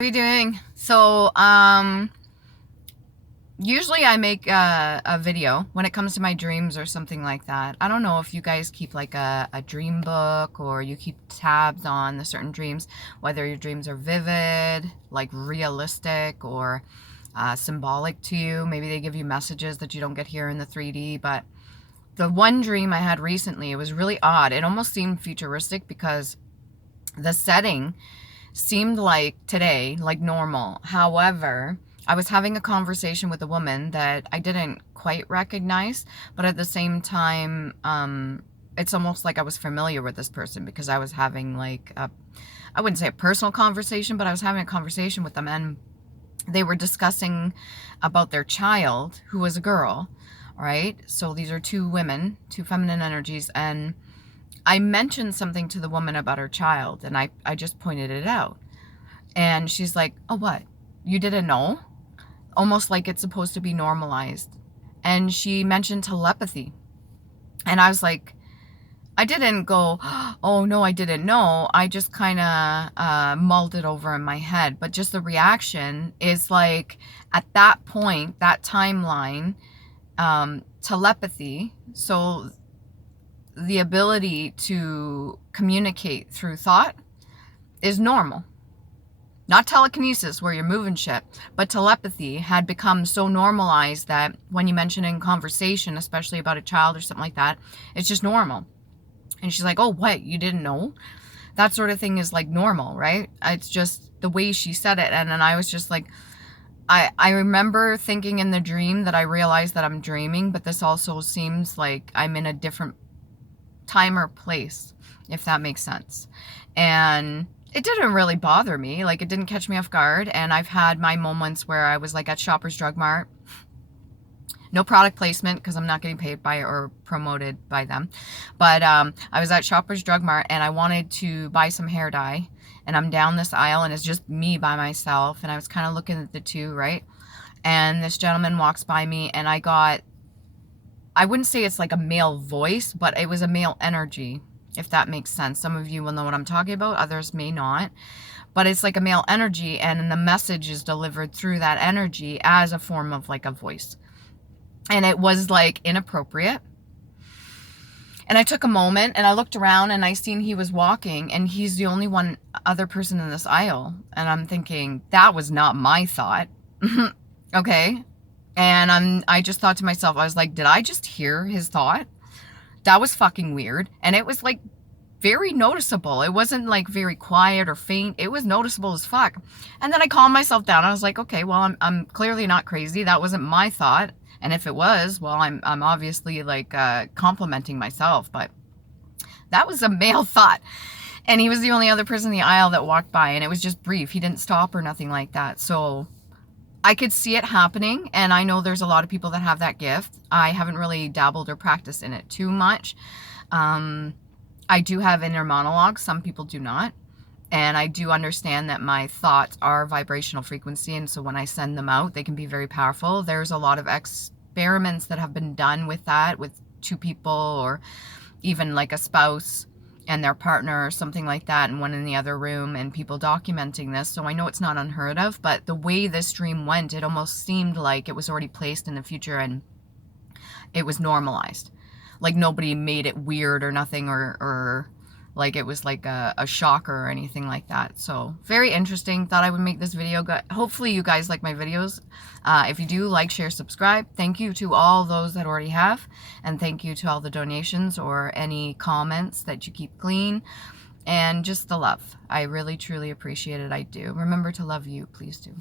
How are you doing? So, usually I make a video when it comes to my dreams or something like that. I don't know if you guys keep like a dream book or you keep tabs on the certain dreams, whether your dreams are vivid, like realistic, or symbolic to you. Maybe they give you messages that you don't get here in the 3D, but the one dream I had recently, it was really odd. It almost seemed futuristic because the setting seemed like today, like normal. However, I was having a conversation with a woman that I didn't quite recognize, but at the same time, it's almost like I was familiar with this person because I was having like I wouldn't say a personal conversation, but I was having a conversation with them, and they were discussing about their child who was a girl, right? So these are two women, two feminine energies, and I mentioned something to the woman about her child, and I just pointed it out. And she's like, oh, what? You didn't know? Almost like it's supposed to be normalized. And she mentioned telepathy. And I was like, I didn't go, oh, no, I didn't know. I just kind of mulled it over in my head. But just the reaction is like, at that point, that timeline, telepathy, so the ability to communicate through thought is normal. Not telekinesis where you're moving shit, but telepathy had become so normalized that when you mention it in conversation, especially about a child or something like that, it's just normal. And she's like, oh, what? You didn't know? That sort of thing is like normal, right? It's just the way she said it. And then I was just like, I remember thinking in the dream that I realized that I'm dreaming, but this also seems like I'm in a different time or place, if that makes sense. And it didn't really bother me. Like, it didn't catch me off guard. And I've had my moments where I was like at Shoppers Drug Mart. No product placement because I'm not getting paid by or promoted by them. But I was at Shoppers Drug Mart and I wanted to buy some hair dye. And I'm down this aisle and it's just me by myself. And I was kind of looking at the two, right? And this gentleman walks by me and I wouldn't say it's like a male voice, but it was a male energy, if that makes sense. Some of you will know what I'm talking about, others may not. But it's like a male energy, and the message is delivered through that energy as a form of like a voice. And it was like inappropriate. And I took a moment and I looked around and I seen he was walking and he's the only one other person in this aisle. And I'm thinking, that was not my thought. Okay. And I just thought to myself, I was like, did I just hear his thought? That was fucking weird. And it was like very noticeable. It wasn't like very quiet or faint. It was noticeable as fuck. And then I calmed myself down. I was like, okay, well, I'm clearly not crazy. That wasn't my thought. And if it was, well, I'm obviously like complimenting myself. But that was a male thought. And he was the only other person in the aisle that walked by. And it was just brief. He didn't stop or nothing like that. So I could see it happening, and I know there's a lot of people that have that gift. I haven't really dabbled or practiced in it too much. I do have inner monologues. Some people do not. And I do understand that my thoughts are vibrational frequency, and so when I send them out, they can be very powerful. There's a lot of experiments that have been done with that, with two people or even like a spouse and their partner or something like that, and one in the other room, and people documenting this. So I know it's not unheard of, but the way this dream went, it almost seemed like it was already placed in the future and it was normalized. Like nobody made it weird or nothing, or like it was like a shocker or anything like that. So very interesting. Thought I would make this video. Hopefully you guys like my videos. If you do, like, share, subscribe. Thank you to all those that already have. And thank you to all the donations or any comments that you keep clean. And just the love. I really, truly appreciate it. I do. Remember to love you, please do.